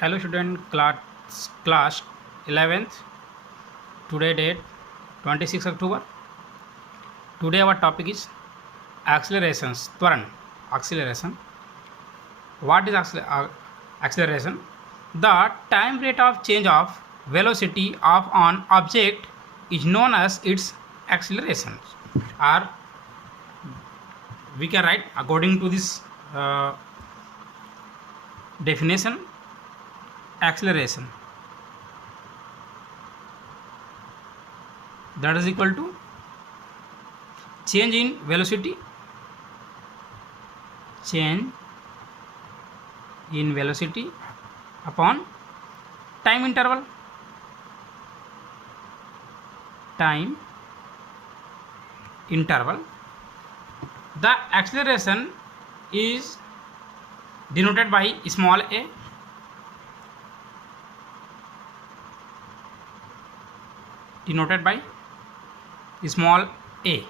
Hello student, class 11th. Today date 26 October. Today our topic is accelerations. Twaran. Acceleration. What is acceleration? The time rate of change of velocity of an object is known as its acceleration. Or we can write according to this definition. Acceleration, that is equal to change in velocity upon time interval. The acceleration is denoted by small a. Denoted by small a.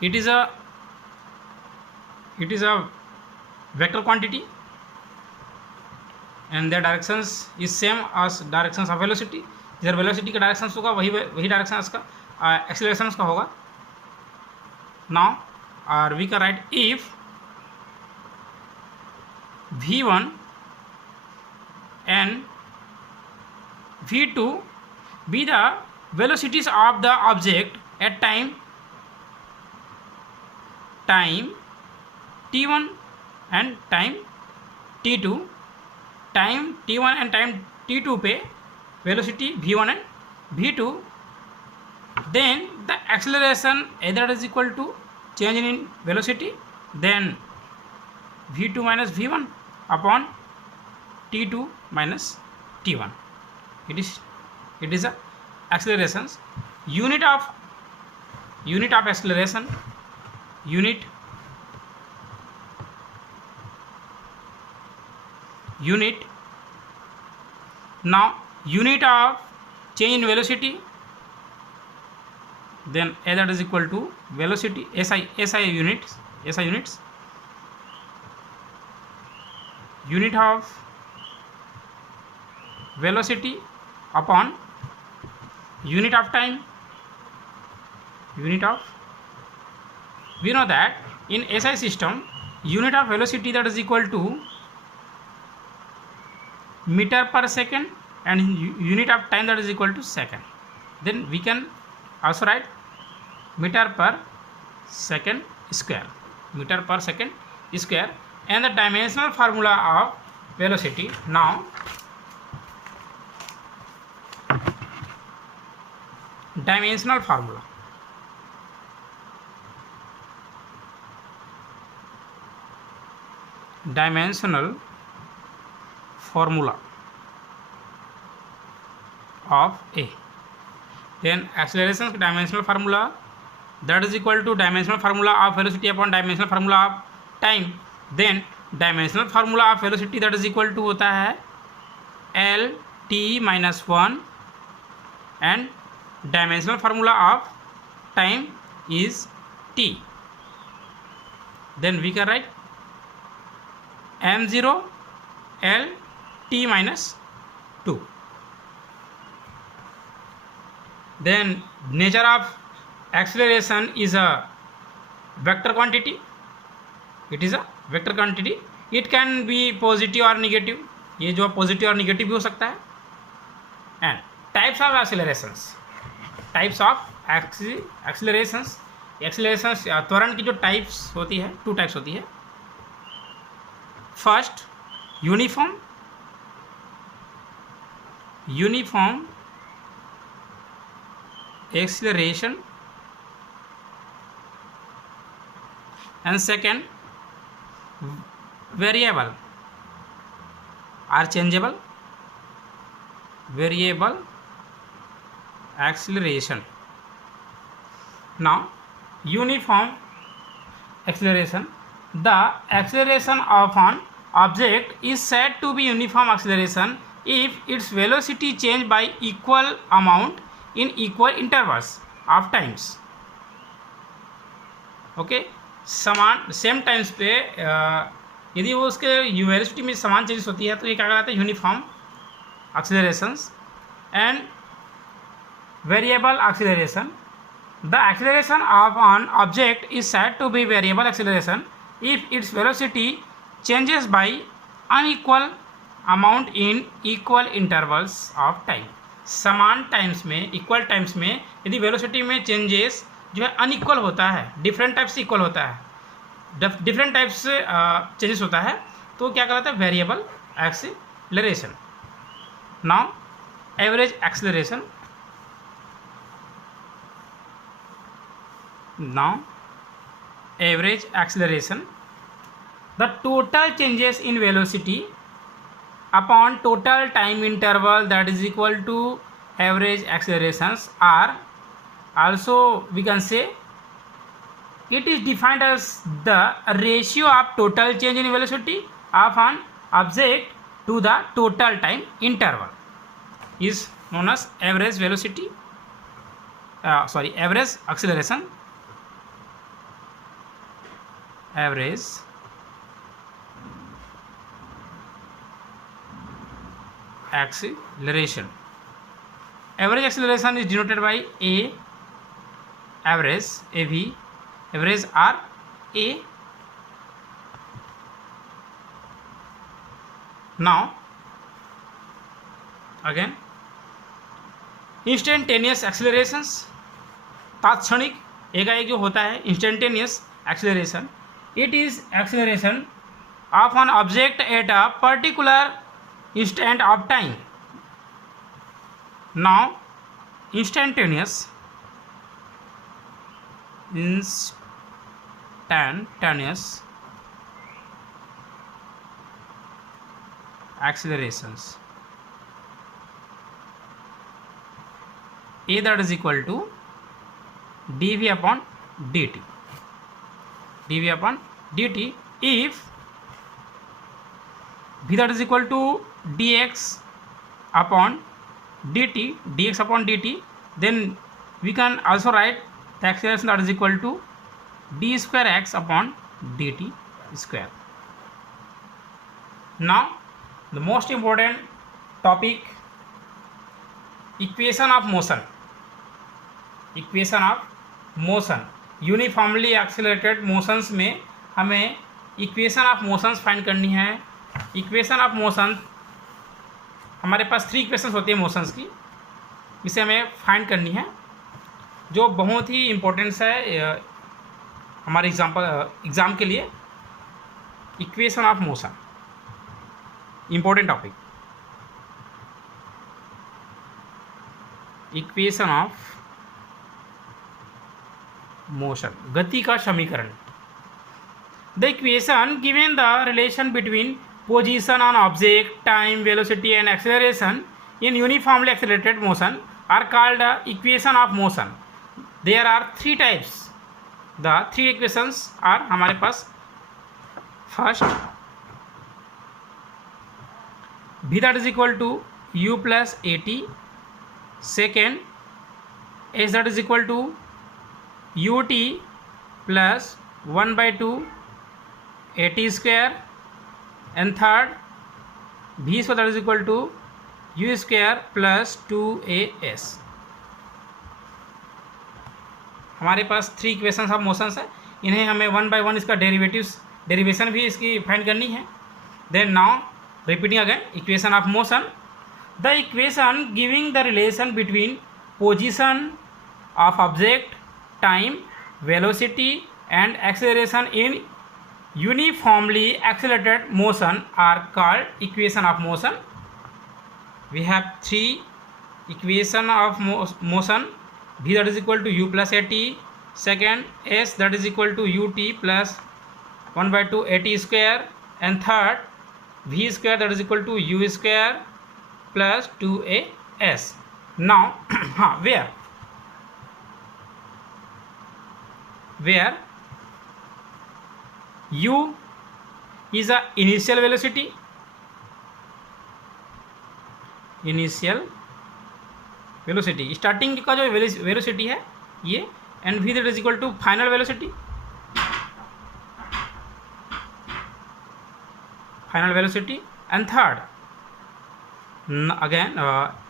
It is a vector quantity and their directions is same as directions of velocity. इधर velocity का directions होगा वही direction इसका accelerations का होगा. Now or we can write if v1 and v2 be the velocities of the object at time t1 and time t2. Time t1 and time t2 पे velocity v1 and v2, then the acceleration either is equal to change in velocity, then v2 minus v1 upon t2 minus t1. It is a accelerations. Unit of acceleration, unit now unit of change in velocity, then a that is equal to velocity SI units, unit of velocity upon unit of time. We know that in SI system unit of velocity that is equal to meter per second and unit of time that is equal to second. Then we can also write meter per second square, and the dimensional formula of velocity. Now dimensional formula. Of A. Then acceleration dimensional formula that is equal to dimensional formula of velocity upon dimensional formula of time. Then dimensional formula of velocity that is equal to होता है L t minus 1 and dimensional formula of time is t. Then we can write m0 L t minus 2. Then nature of acceleration is a vector quantity. It is a vector quantity. It can be positive or negative. ये जो positive और negative भी हो सकता है. And types of एक्सीलरेशंस त्वरण की जो टाइप्स होती है, 2 टाइप्स होती है. First uniform acceleration and second variable or changeable variable acceleration. Now uniform acceleration, the acceleration of an object is said to be uniform acceleration if its velocity change by equal amount in equal intervals of times. Okay, समान same times पे यदि वो उसके velocity में समान changes होती है तो ये क्या कहलाता है, uniform accelerations. And variable acceleration, the acceleration of an object is said to be variable acceleration if its velocity changes by unequal amount in equal intervals of time. समान टाइम्स में, इक्वल टाइम्स में यदि velocity में changes जो है unequal होता है, different type से इक्वल होता है, डिफरेंट टाइप से चेंजेस होता है, तो क्या कहलाता है, variable acceleration. Now average acceleration, now average acceleration, the total changes in velocity upon total time interval that is equal to average accelerations are also, we can say, it is defined as the ratio of total change in velocity of an object to the total time interval is known as average velocity, average acceleration, average acceleration. Average acceleration is denoted by a average, av, average r a. Now again, instantaneous accelerations, तात्क्षणिक एकाएक जो होता है instantaneous acceleration, it is acceleration of an object at a particular instant of time. Now instantaneous accelerations, a that is equal to dv upon dt, dv upon dt, if v that is equal to dx upon dt, dx upon dt, then we can also write the acceleration that is equal to d square x upon dt square. Now the most important topic, equation of motion. Equation of motion, uniformly accelerated motions में हमें equation of motions find करनी है। Equation of motion, हमारे पास 3 equations होती है motions की, इसे हमें फाइंड करनी है, जो बहुत ही इम्पोर्टेंस है हमारे एग्ज़ाम के लिए। Equation of motion important topic. Equation of motion, गति का समीकरण। The equation given the relation between position on object, time, velocity and acceleration in uniformly accelerated motion are called equation of motion. There are 3 types. The 3 equations are हमारे पास, first v that is equal to u plus at, second h that is equal to ut plus 1 by 2 at square, and third v square that is equal to u square plus 2as। हमारे पास 3 equations of motions है, इन्हें हमें 1 by 1 इसका derivation भी इसकी find करनी है। Then now repeating again, equation of motion, the equation giving the relation between position of object, time, velocity and acceleration in uniformly accelerated motion are called equation of motion. We have 3 equation of motion, v that is equal to u plus at, second s that is equal to ut plus 1 by 2 at square, and third v square that is equal to u square plus 2as. Now where u is a initial velocity, starting का जो velocity है ये, and v that is equal to final velocity. final velocity, and third again a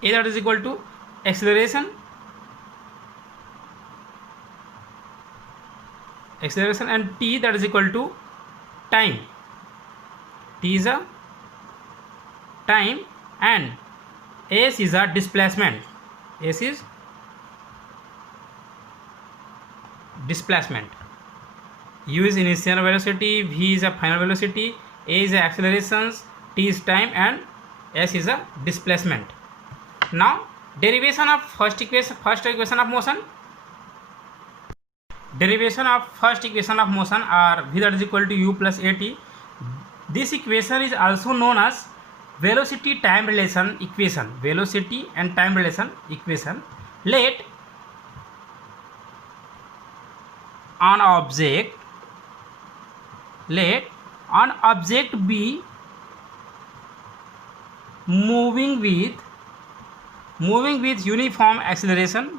that is equal to acceleration and t that is equal to time. T is a time and s is a displacement. S is displacement. U is initial velocity, v is a final velocity, a is a accelerations, t is time, and s is a displacement. Now derivation of first equation of motion. Derivation of first equation of motion are v that is equal to u plus at. This equation is also known as velocity time relation equation. Velocity and time relation equation. Let an object be moving with uniform acceleration,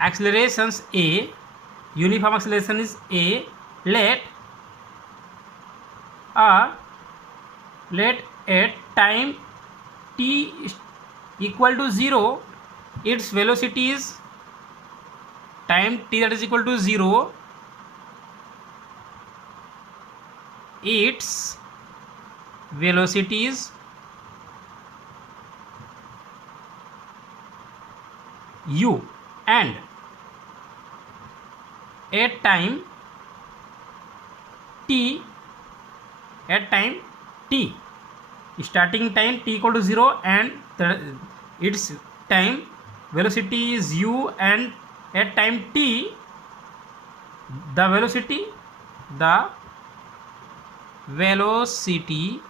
accelerations a, uniform acceleration is a. Let at time t equal to 0, its velocity is time t that is equal to 0, its velocity is u, and at time t, starting time t equal to 0 and its time velocity is u, and at time t the velocity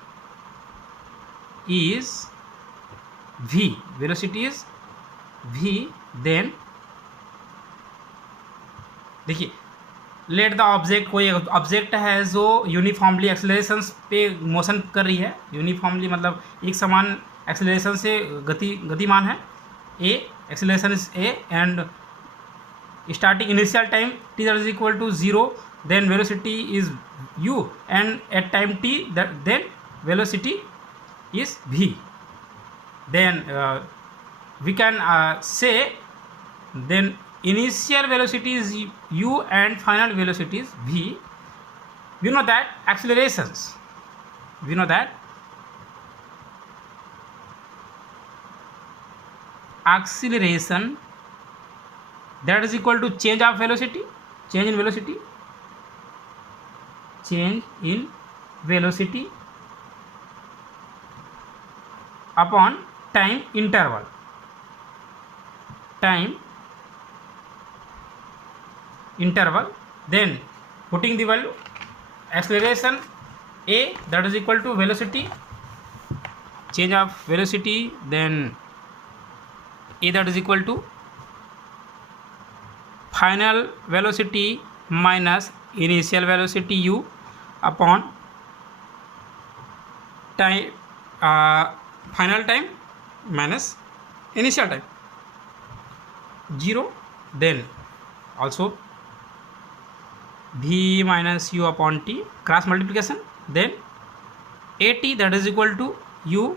is v. Velocity is v. Then देखिए, let the object, कोई object है जो uniformly एक्सेलरेशंस पे motion कर रही है. Uniformly मतलब एक समान एक्सेलरेशन से गतिमान है. A acceleration is a and starting initial time t that is equal to 0, then velocity is u, and at time t then velocity is v. Then we can say then initial velocity is u and final velocity is v. We know that acceleration that is equal to change in velocity upon time interval. Then putting the value acceleration a that is equal to velocity, change of velocity, then a that is equal to final velocity minus initial velocity u upon time final time minus initial time 0. Then also v minus u upon t, cross multiplication, then at that is equal to u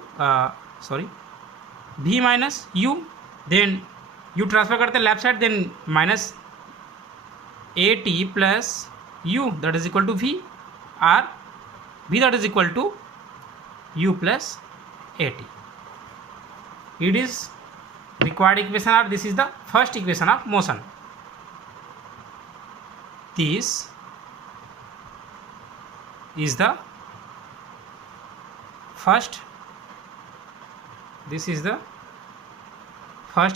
v minus u, then u transfer करते left side, then minus at plus u that is equal to v, or v that is equal to u plus at. It is required equation, or this is the first equation of motion. This is the first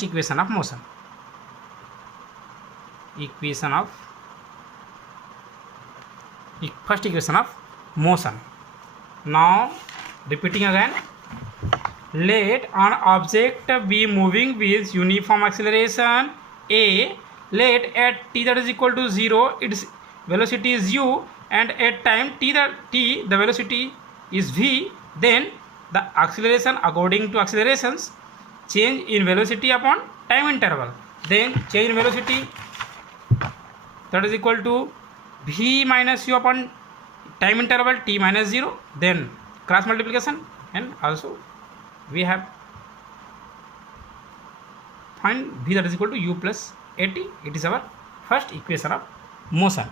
equation of motion. First equation of motion. Now repeating again, let an object be moving with uniform acceleration a. Let at t that is equal to 0, its velocity is u, and at time t the velocity is v. Then the acceleration according to accelerations, change in velocity upon time interval. Then change in velocity that is equal to v minus u upon time interval t minus 0, then cross multiplication, and also we have find v that is equal to u plus at. It is our first equation of motion.